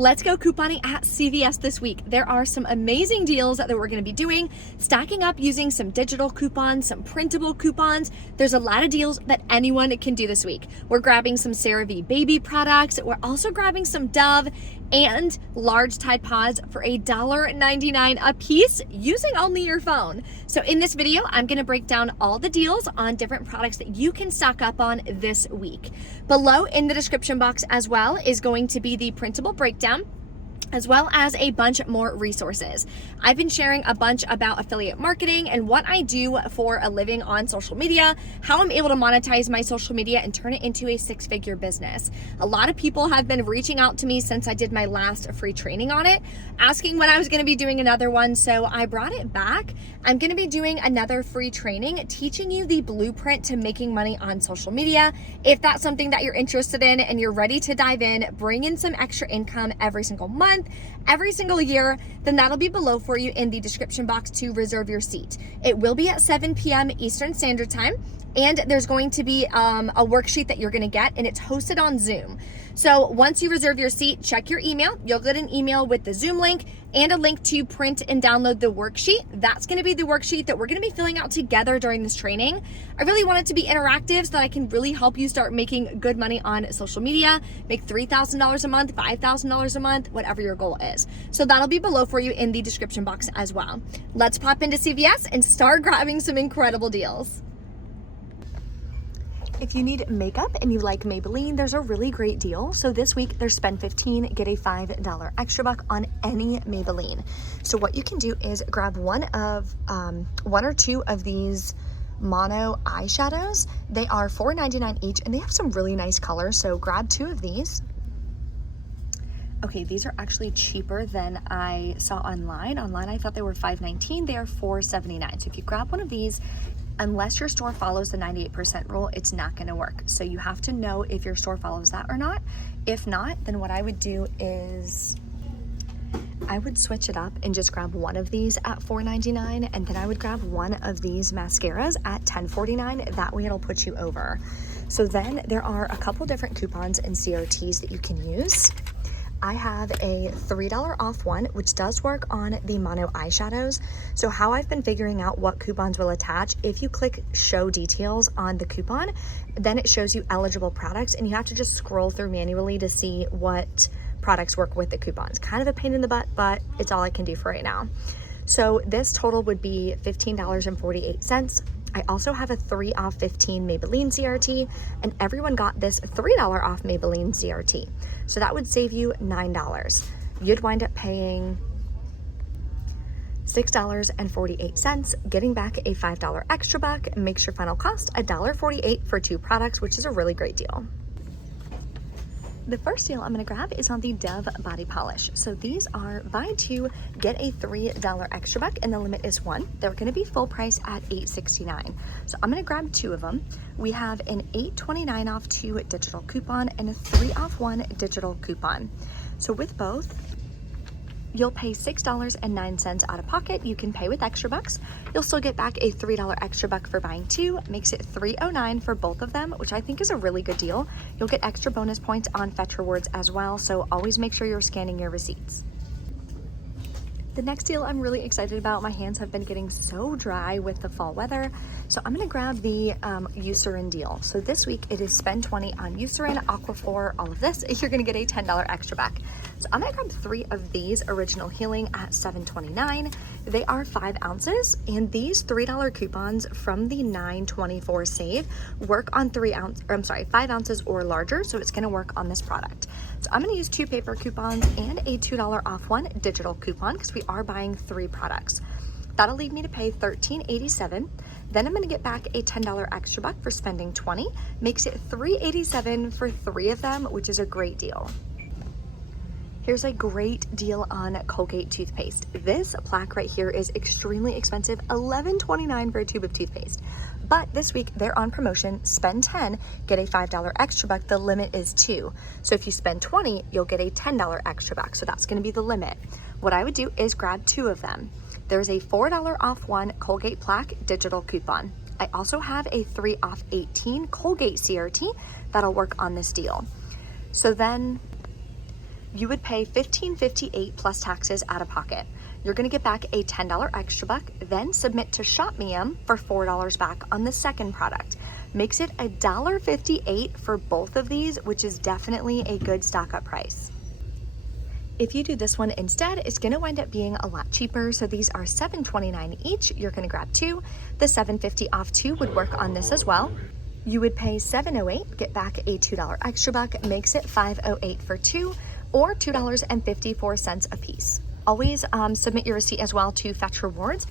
Let's go couponing at CVS this week. There are some amazing deals that we're going to be doing, stacking up using some digital coupons, some printable coupons. There's a lot of deals that anyone can do this week. We're grabbing some CeraVe baby products. We're also grabbing some Dove and large Tide Pods for $1.99 a piece using only your phone. So in this video, I'm going to break down all the deals on different products that you can stock up on this week. Below in the description box as well is going to be the printable breakdown, as well as a bunch more resources. I've been sharing a bunch about affiliate marketing and what I do for a living on social media, how I'm able to monetize my social media and turn it into a six-figure business. A lot of people have been reaching out to me since I did my last free training on it, asking when I was gonna be doing another one, so I brought it back. I'm gonna be doing another free training teaching you the blueprint to making money on social media. If that's something that you're interested in and you're ready to dive in, bring in some extra income every single month, every single year, then that'll be below for you in the description box to reserve your seat. It will be at 7 p.m. Eastern Standard Time, and there's going to be a worksheet that you're gonna get, and it's hosted on Zoom. So once you reserve your seat, check your email. You'll get an email with the Zoom link and a link to print and download the worksheet. That's gonna be the worksheet that we're gonna be filling out together during this training. I really want it to be interactive so that I can really help you start making good money on social media, make $3,000 a month, $5,000 a month, whatever your goal is. So that'll be below for you in the description box as well. Let's pop into CVS and start grabbing some incredible deals. If you need makeup and you like Maybelline, there's a really great deal. So this week there's spend 15, get a $5 extra buck on any Maybelline. So what you can do is grab one or two of these mono eyeshadows. They are $4.99 each and they have some really nice colors. So grab two of these. Okay, these are actually cheaper than I saw online. Online I thought they were $5.19, they are $4.79. So if you grab one of these, unless your store follows the 98% rule, it's not gonna work. So you have to know if your store follows that or not. If not, then what I would do is I would switch it up and just grab one of these at $4.99, and then I would grab one of these mascaras at $10.49. That way it'll put you over. So then there are a couple different coupons and CRTs that you can use. I have a $3 off one, which does work on the mono eyeshadows. So how I've been figuring out what coupons will attach, if you click show details on the coupon, then it shows you eligible products and you have to just scroll through manually to see what products work with the coupons. Kind of a pain in the butt, but it's all I can do for right now. So this total would be $15.48. I also have a 3 off 15 Maybelline CRT, and everyone got this $3 off Maybelline CRT. So that would save you $9. You'd wind up paying $6.48, getting back a $5 extra buck, makes your final cost $1.48 for two products, which is a really great deal. The first deal I'm gonna grab is on the Dove body polish. So these are buy two, get a $3 extra buck, and the limit is one. They're gonna be full price at $8.69. So I'm gonna grab two of them. We have an $8.29 off 2 digital coupon and a 3 off 1 digital coupon. So with both, you'll pay $6.09 out of pocket. You can pay with extra bucks. You'll still get back a $3 extra buck for buying two, makes it $3.09 for both of them, which I think is a really good deal. You'll get extra bonus points on Fetch Rewards as well, so always make sure you're scanning your receipts. The next deal I'm really excited about. My hands have been getting so dry with the fall weather. So I'm gonna grab the Eucerin deal. So this week it is spend 20 on Eucerin, Aquaphor, all of this. You're gonna get a $10 extra back. So I'm gonna grab 3 of these Original Healing at $7.29. They are 5 ounces, and these $3 coupons from the $9.24 save work on 5 ounces or larger, so it's gonna work on this product. So I'm gonna use 2 paper coupons and a $2 off 1 digital coupon because we are buying 3 products. That'll leave me to pay $13.87. Then I'm gonna get back a $10 extra buck for spending 20, makes it $3.87 for 3 of them, which is a great deal. Here's a great deal on Colgate toothpaste. This plaque right here is extremely expensive, $11.29 for a tube of toothpaste. But this week they're on promotion, spend 10, get a $5 extra buck, the limit is 2. So if you spend 20, you'll get a $10 extra buck, so that's gonna be the limit. What I would do is grab 2 of them. There's a $4 off 1 Colgate plaque digital coupon. I also have a 3 off 18 Colgate CRT that'll work on this deal. So then you would pay $15.58 plus taxes out of pocket. You're gonna get back a $10 extra buck, then submit to ShopMeum for $4 back on the second product. Makes it $1.58 for both of these, which is definitely a good stock up price. If you do this one instead, it's gonna wind up being a lot cheaper. So these are $7.29 each. You're gonna grab two. The $7.50 off two would work on this as well. You would pay $7.08, get back a $2 extra buck, makes it $5.08 for two, or $2.54 a piece. Always submit your receipt as well to Fetch Rewards.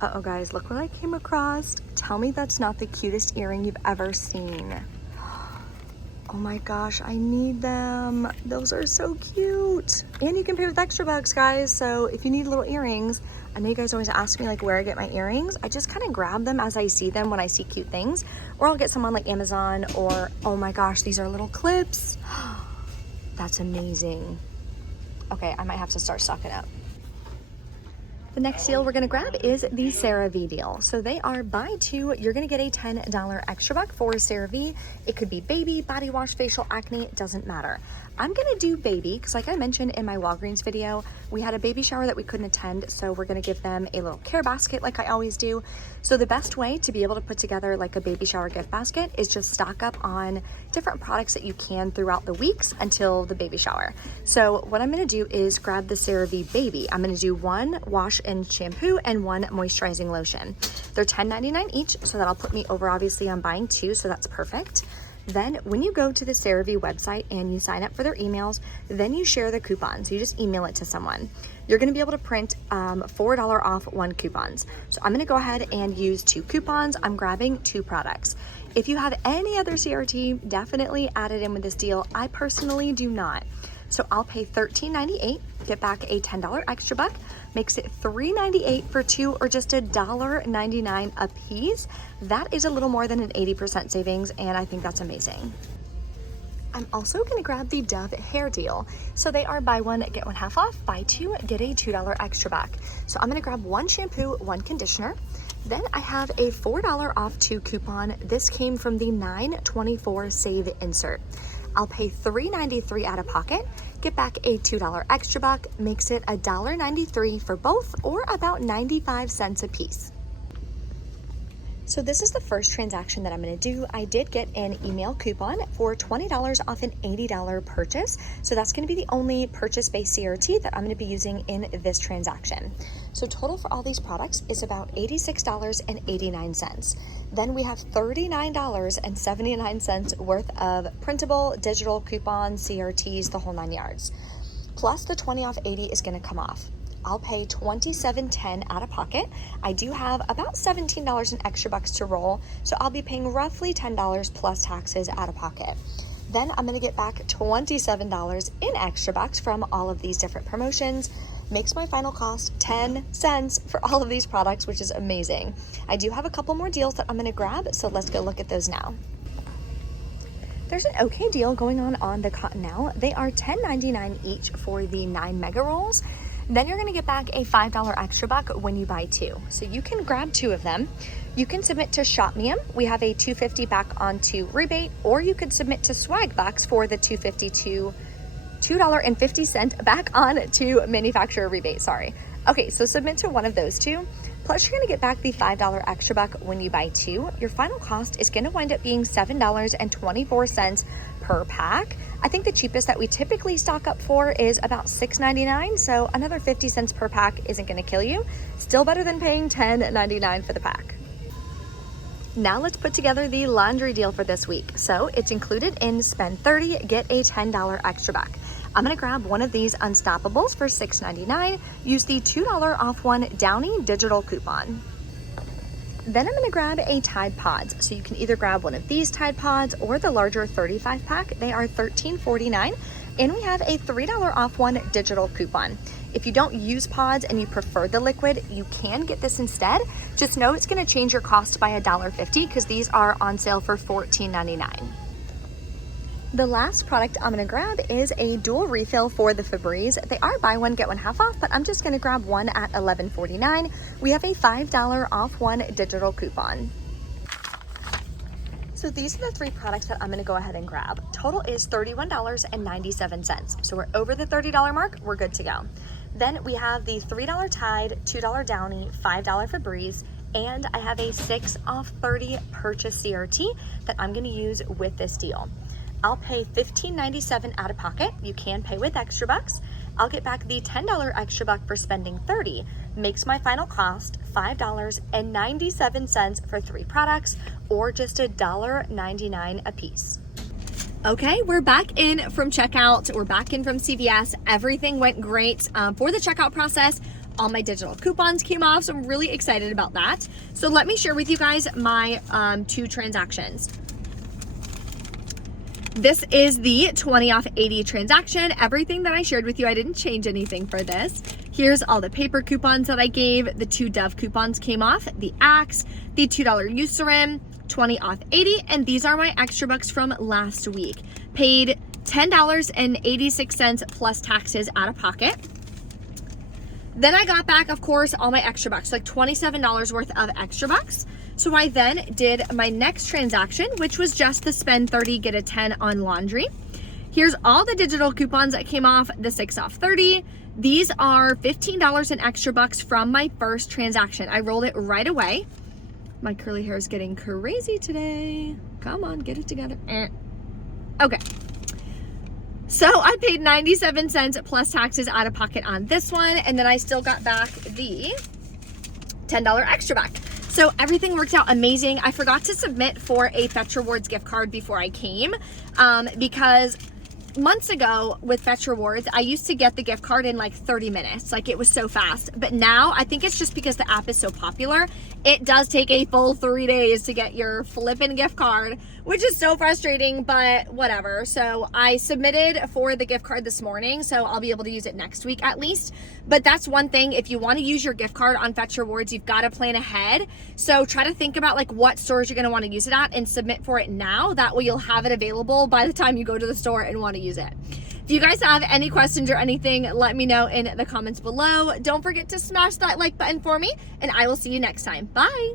Uh-oh guys, look what I came across. Tell me that's not the cutest earring you've ever seen. Oh my gosh, I need them. Those are so cute. And you can pay with extra bucks, guys. So if you need little earrings, I know you guys always ask me like where I get my earrings. I just kind of grab them as I see them when I see cute things. Or I'll get some on like Amazon, or oh my gosh, these are little clips. That's amazing. Okay, I might have to start stocking up. The next deal we're gonna grab is the CeraVe deal. So they are buy two, you're gonna get a $10 extra buck for CeraVe. It could be baby, body wash, facial, acne, it doesn't matter. I'm gonna do baby, because like I mentioned in my Walgreens video, we had a baby shower that we couldn't attend, so we're gonna give them a little care basket like I always do. So the best way to be able to put together like a baby shower gift basket is just stock up on different products that you can throughout the weeks until the baby shower. So what I'm gonna do is grab the CeraVe Baby. I'm gonna do one wash and shampoo and one moisturizing lotion. They're $10.99 each, so that'll put me over, obviously I'm buying two, so that's perfect. Then when you go to the CeraVe website and you sign up for their emails, then you share the coupon. So you just email it to someone. You're gonna be able to print $4 off one coupons. So I'm gonna go ahead and use two coupons. I'm grabbing two products. If you have any other CRT, definitely add it in with this deal. I personally do not. So I'll pay $13.98, get back a $10 extra buck, makes it $3.98 for two, or just $1.99 a piece. That is a little more than an 80% savings, and I think that's amazing. I'm also gonna grab the Dove hair deal. So they are buy one, get one half off, buy two, get a $2 extra back. So I'm gonna grab one shampoo, one conditioner. Then I have a $4 off two coupon. This came from the 9/24 save insert. I'll pay $3.93 out of pocket, get back a $2 extra buck, makes it $1.93 for both, or about 95 cents a piece. So this is the first transaction that I'm gonna do. I did get an email coupon for $20 off an $80 purchase. So that's gonna be the only purchase-based CRT that I'm gonna be using in this transaction. So total for all these products is about $86.89. Then we have $39.79 worth of printable digital coupons, CRTs, the whole 9 yards. Plus the 20 off 80 is gonna come off. I'll pay $27.10 out of pocket. I do have about $17 in extra bucks to roll, so I'll be paying roughly $10 plus taxes out of pocket. Then I'm gonna get back $27 in extra bucks from all of these different promotions. Makes my final cost 10 cents for all of these products, which is amazing. I do have a couple more deals that I'm gonna grab, so let's go look at those now. There's an okay deal going on the Cottonelle. They are $10.99 each for the 9 mega rolls. Then you're gonna get back a $5 extra buck when you buy two. So you can grab two of them. You can submit to ShopMeum. We have a $2.50 back onto rebate, or you could submit to Swagbucks for the $2.50 back on to manufacturer rebate, sorry. Okay, so submit to one of those two. Plus you're gonna get back the $5 extra buck when you buy two. Your final cost is gonna wind up being $7.24 per pack. I think the cheapest that we typically stock up for is about $6.99, so another 50 cents per pack isn't gonna kill you. Still better than paying $10.99 for the pack. Now let's put together the laundry deal for this week. So it's included in spend 30, get a $10 extra back. I'm gonna grab one of these Unstoppables for $6.99, use the $2 off one Downy digital coupon. Then I'm gonna grab a Tide Pods. So you can either grab one of these Tide Pods or the larger 35 pack. They are $13.49. And we have a $3 off one digital coupon. If you don't use pods and you prefer the liquid, you can get this instead. Just know it's gonna change your cost by $1.50 because these are on sale for $14.99. The last product I'm gonna grab is a dual refill for the Febreze. They are buy one, get one half off, but I'm just gonna grab one at $11.49. We have a $5 off one digital coupon. So these are the 3 products that I'm gonna go ahead and grab. Total is $31.97. So we're over the $30 mark, we're good to go. Then we have the $3 Tide, $2 Downy, $5 Febreze, and I have a 6 off 30 purchase CRT that I'm gonna use with this deal. I'll pay $15.97 out of pocket. You can pay with extra bucks. I'll get back the $10 extra buck for spending $30. Makes my final cost $5.97 for 3 products, or just $1.99 a piece. Okay, we're back in from checkout. We're back in from CVS. Everything went great for the checkout process. All my digital coupons came off, so I'm really excited about that. So let me share with you guys my 2 transactions. This is the 20 off 80 transaction. Everything that I shared with you, I didn't change anything for this. Here's all the paper coupons that I gave. The 2 Dove coupons came off, the Axe, the $2 Eucerin, 20 off 80, and these are my extra bucks from last week. Paid $10.86 plus taxes out of pocket. Then I got back, of course, all my extra bucks, like $27 worth of extra bucks. So I then did my next transaction, which was just the spend 30, get a 10 on laundry. Here's all the digital coupons that came off, the 6 off 30. These are $15 in extra bucks from my first transaction. I rolled it right away. My curly hair is getting crazy today. Come on, get it together. Okay. So I paid 97 cents plus taxes out of pocket on this one. And then I still got back the $10 extra back. So everything worked out amazing. I forgot to submit for a Fetch Rewards gift card before I came because months ago with Fetch Rewards, I used to get the gift card in like 30 minutes. Like, it was so fast. But now, I think it's just because the app is so popular, it does take a full 3 days to get your flippin' gift card, which is so frustrating, but whatever. So I submitted for the gift card this morning, so I'll be able to use it next week at least. But that's one thing, if you want to use your gift card on Fetch Rewards, you've got to plan ahead. So try to think about like what stores you're going to want to use it at and submit for it now. That way you'll have it available by the time you go to the store and want to use it. If you guys have any questions or anything, let me know in the comments below. Don't forget to smash that like button for me, and I will see you next time. Bye.